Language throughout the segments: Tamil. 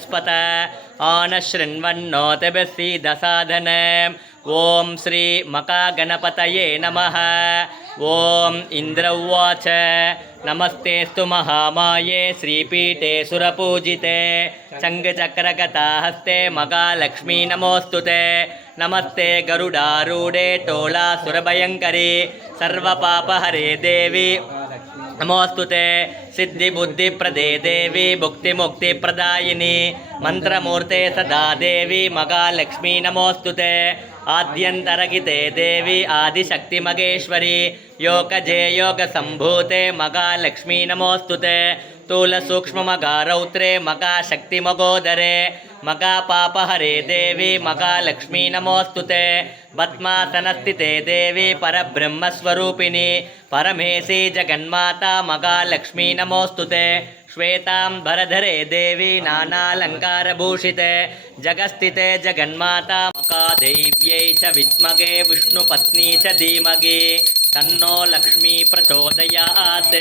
स्पत आनशृण्वन्नोतिभिस्सीदसादनम् ॐ श्री मकागणपतये नमः। ॐ इन्द्र उवाच नमस्तेऽस्तु महामाये श्रीपीठे सुरपूजिते चङ्गचक्रगताहस्ते मगालक्ष्मी नमोऽस्तु ते। नमस्ते गरुडारूढे टोलासुरभयङ्करी सर्वपापहरे देवी नमोऽस्तु ते। सिद्धिबुद्धिप्रदे देवी भुक्तिमुक्तिप्रदायिनी मंत्रमूर्ते सदा देवी मगालक्ष्मी नमोऽस्तु ते। आद्यन्तरगिते देवी आदिशक्तिमगेश्वरी योगजे योगसम्भूते मगालक्ष्मी नमोऽस्तु ते। स्थूलसूक्ष्ममगारौत्रे मगाशक्तिमगोदरे मगापापहरे देवी मगालक्ष्मी नमोऽस्तु ते। पद्मासनस्थिते देवी परब्रह्मस्वरूपिणी परमेशी जगन्माता मगालक्ष्मी नमोऽस्तु ते। श्वेताम्बरधरे देवी नानालङ्कारभूषिते जगस्थिते जगन्माता मकादेव्यै च विद्महे विष्णुपत्नी च धीमहि तन्नो लक्ष्मी प्रचोदयात्।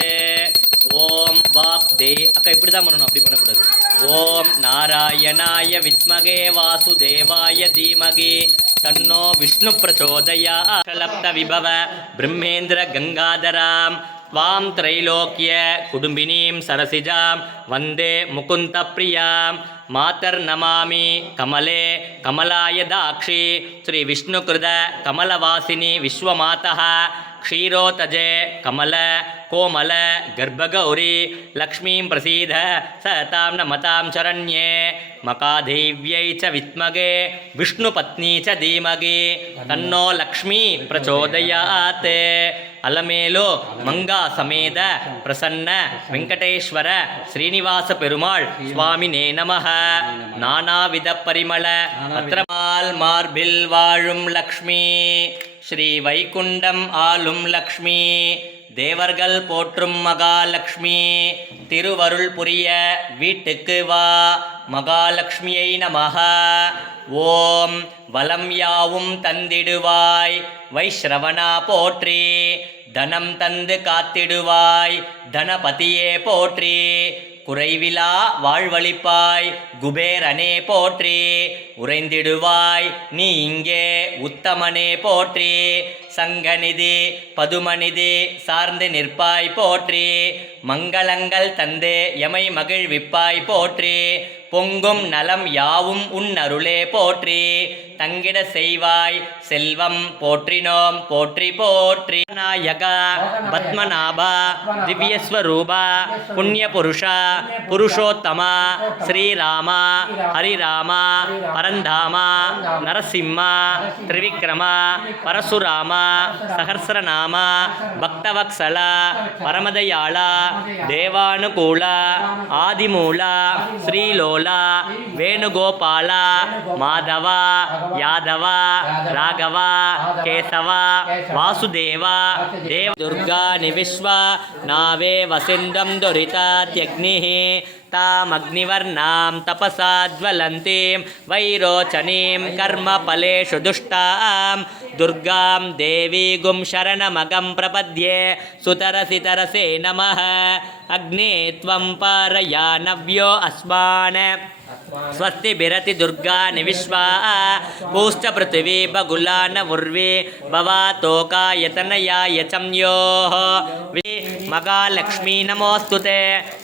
ஓம் வாக்தே அக்கா இப்படி தான் பண்ணணும், அப்படி பண்ணக்கூடாது. ஓம் நாராயணாய வித்மகே வாசுதேவாய தீமகி தன்னோ விஷ்ணு பிரச்சோதயாத். லப்த விபவ பிரம்மேந்திர கங்காதராம் வாம் த்ரைலோக்கிய குடும்பினீம் சரசிஜாம் வந்தே முகுந்த பிரியாம் மாதர் நமாமி கமலே கமலாய தாக்ஷி ஸ்ரீ விஷ்ணுகிருத கமலவாசினி விஸ்வமாதः क्षीरोतजे कमल कोमल गर्भगौरी लक्ष्मीं प्रसीद सतां नमतां शरण्ये मकादेव्यै च विद्महे विष्णुपत्नी च धीमहि तन्नो लक्ष्मी प्रचोदयात्. अलमेलो मंगा समेत प्रसन्न वेंकटेश्वर श्रीनिवास पेरुमाள் स्वामिने नमः. नानाविध परिमल पत्रमाल मार्बिल वाழும் लक्ष्मी ஸ்ரீ வைகுண்டம் ஆளும் லக்ஷ்மி தேவர்கள் போற்றும் மகாலட்சுமி திருவருள் புரிய வீட்டுக்கு வா மகாலட்சுமியை நமஹ. ஓம் வலம் யாவும் தந்திடுவாய் வைஷ்ரவணா போற்றி தனம் தந்து காத்திடுவாய் தனபதியே போற்றி குறைவிலா வாழ்வழிப்பாய் குபேரனே போற்றி உறைந்திடுவாய் நீ இங்கே உத்தமனே போற்றி சங்கநிதி பதுமநிதி சார்ந்து நிற்பாய் போற்றி மங்களங்கள் தந்தே எமை மகிழ்விப்பாய் போற்றி பொங்கும் நலம் யாவும் உன்னருளே போற்றி தங்கிட செய்வாய் செல்வம் போற்றினோம் போற்றி போற்றி. நாயகா பத்மநாபா திவ்யஸ்வரூபா புண்ணியபுருஷா புருஷோத்தமா ஸ்ரீராமா ஹரிராமா பரந்தாமா நரசிம்மா திரிவிக்ரமா பரசுராமா சஹஸ்ரநாமா பக்தவத்சலா பரமதயாளா தேவானுகூலா ஆதிமூலா ஸ்ரீலோலா வேணுகோபாலா மாதவா யாதவா ராகவா கேசவா வாசுதேவா தேவ துர்கா நிவிஸ்வா நாவே வசிந்தம் துரிதாத்யக்னிः तामग्निवर्णां तपसा ज्वलन्तीं वैरोचनीं कर्मफलेषु दुष्टां दुर्गां देवीगुं शरणमगं प्रपद्ये सुतरसि तरसे नमः. अग्ने त्वं पारयानव्यो अस्मान् स्वस्ति बिरति दुर्गा निविश्वा पूश्च पृथिवी बगुलान उर्वी भवातोकायतनयाय चम्योः मगालक्ष्मी नमोऽस्तुते.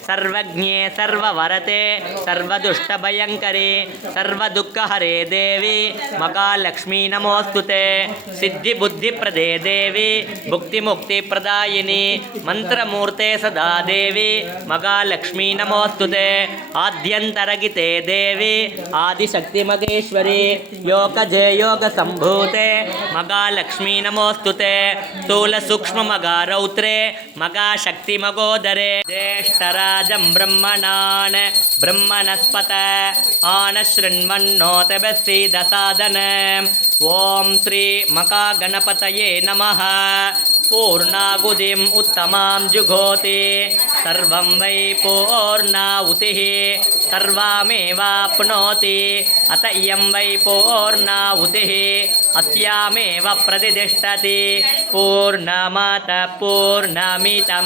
सर्वज्ञे सर्ववरते सर्वदुष्टभयङ्करी सर्वदुःखहरे देवी मगालक्ष्मी नमोऽस्तुते. सिद्धिबुद्धिप्रदे देवी भुक्तिमुक्तिप्रदायिनी मंत्रमूर्ते सदा देवी मगालक्ष्मी नमोऽस्तुते. आद्यन्तरगिते देवी आदिशक्तिमगेश्वरी योगजे योगसम्भूते मगालक्ष्मी नमोऽस्तुते. स्थूलसूक्ष्ममगारौत्रे मगाशक्तिमगोदरे ज्येष्ठराजं ब्रह्मणान् ब्रह्मणस्पत आनशृण्वन्नोतिभिस्सीदसादनम् ॐ श्री मकागणपतये नमः. पूर्णाहुतिम् उत्तमां जुहोति सर्वं वै पूर्णाहुतिः सर्वमेवाप्नोति अत इयं वै पूर्णाहुतिः अस्यामेव प्रतिष्ठति. पूर्णमतः पूर्णमिदं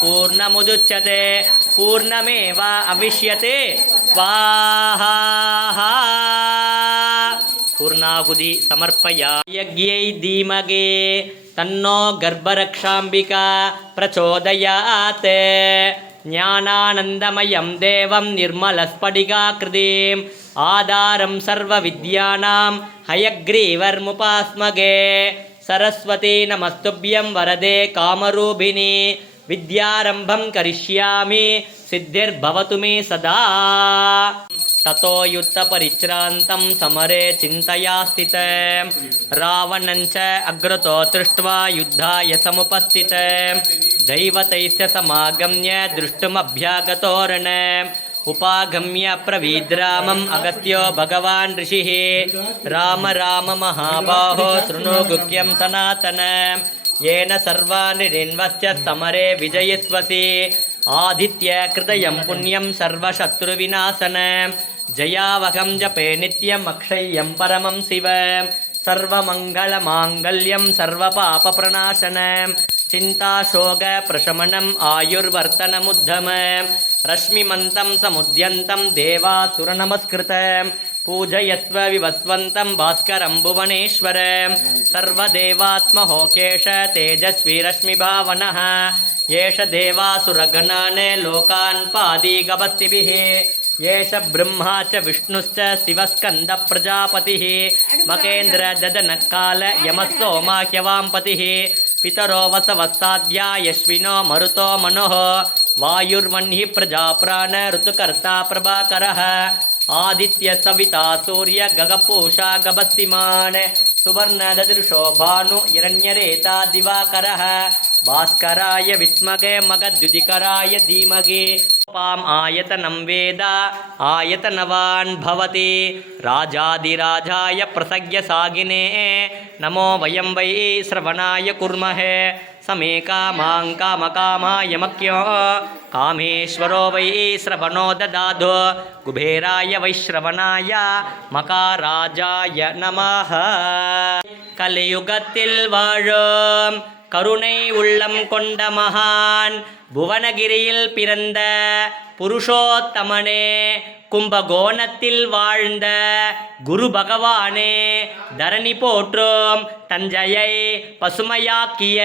पूर्णमुदच्यते पूर्णमेव अविष्यते स्वाहा पूर्णाहुति समर्पयामि यज्ञै धीमहि तन्नो गर्भरक्षाम्बिका प्रचोदयात् ज्ञानानन्दमयं देवं निर्मलस्फटिकाकृतिम् आधारं सर्वविद्यानां हयग्रीवर्मुपास्मगे सरस्वती नमस्तुभ्यं वरदे कामरूपिणी विद्यारम्भं करिष्यामि सिद्धिर्भवतु मे सदा ततो युद्धपरिश्रान्तं समरे चिन्तया स्थितं रावणं च अग्रतो दृष्ट्वा युद्धाय समुपस्थितं दैवतैश्च समागम्य द्रष्टुमभ्यागतोरणम् उपागम्य प्रवीद्रामम् अगस्त्यो भगवान् ऋषिः राम राम महाबाहो शृणु गुह्यं सनातनं येन सर्वाणि ऋण्वश्च समरे विजयस्वसि आदित्य कृतयं पुण्यं सर्वशत्रुविनाशनं जयावहं जपे नित्यम् अक्षय्यं परमं शिवं सर्वमङ्गलमाङ्गल्यं सर्वपापप्रणाशनं चिन्ताशोकप्रशमनम् आयुर्वर्धनमुद्धमं रश्मिमन्तं समुद्यन्तं देवासुरनमस्कृतं पूजयस्व विवस्वन्तं भास्करं भुवनेश्वरं सर्वदेवात्महोकेश तेजस्वी रश्मिभावनः येष देवासुरगणान् लोकान् पादिगभस्तिभिः येष ब्रह्मा च विष्णुश्च शिवस्कन्दप्रजापतिः मकेन्द्रददनकाल यमस्सोमाह्यवाम्पतिः पितरो वसवस्साद्या यश्विनो मरुतो मनोः वायुर्वह्निः प्रजाप्राण ऋतुकर्ता प्रभाकरः आदित्य सविता सूर्य गगपूषा गभस्तिमान् सुवर्णददृशो भानु हिरण्यरेता दिवाकरः भास्कराय विद्महे मगद्युदिकराय धीमहि पाम् आयतनं वेद आयतनवान् भवति राजाधिराजाय प्रसज्ञ सागिने नमो वयं वै श्रवणाय कुर्महे समे कामां कामकामाय मख्यो कामेश्वरो वै श्रवणो ददातु कुबेराय वैश्रवणाय मकाराजाय नमः कलियुगத்தில் வாழும் கருணை உள்ளம் கொண்ட மகான் புவனகிரியில் பிறந்த புருஷோத்தமனே கும்பகோணத்தில் வாழ்ந்த குரு பகவானே தரணி போற்றும் தஞ்சையை பசுமையாக்கிய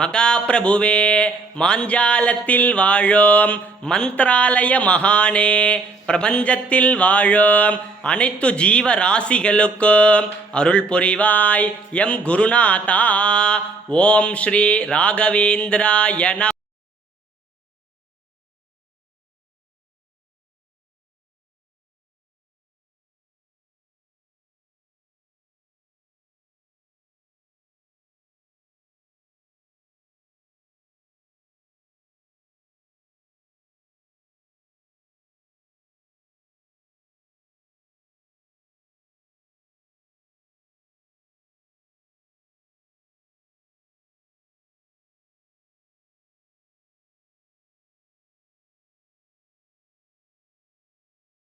மகாபிரபுவே மாஞ்சாலத்தில் வாழும் மந்த்ராலய மகானே பிரபஞ்சத்தில் வாழும் அனைத்து ஜீவராசிகளுக்கும் அருள் புரிவாய் எம் குருநாதா ஓம் ஸ்ரீ ராகவேந்திராய நமः.